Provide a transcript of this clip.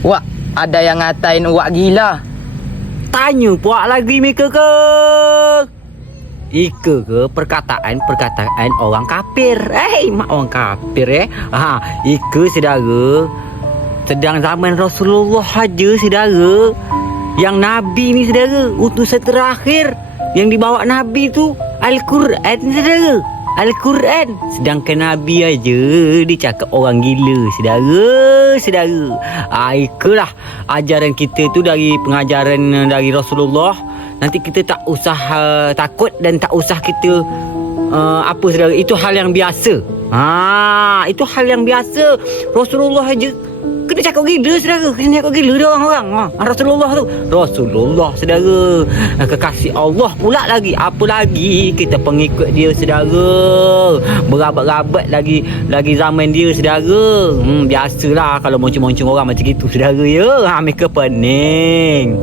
Wak, ada yang ngatain Wak gila. Tanya puak lagi mereka ke? Ika ke perkataan orang kafir. Mak orang kafir Ika saudara, sedang zaman Rasulullah aja saudara. Yang Nabi ni saudara, utusan terakhir yang dibawa Nabi tu Al-Quran saudara. Al-Quran. Sedangkan Nabi aja dicakap orang gila saudara. Ikalah ajaran kita tu, dari pengajaran dari Rasulullah. Nanti kita tak usah takut dan tak usah kita apa saudara, itu hal yang biasa. Itu hal yang biasa. Rasulullah aja kena cakap gila saudara, kena cakap gila dia orang-orang. Rasulullah saudara, kekasih Allah pula lagi. Apa lagi kita pengikut dia saudara, berabat-rabat lagi zaman dia saudara. Biasalah kalau moncong-moncong orang macam gitu saudara ya. Mereka pening.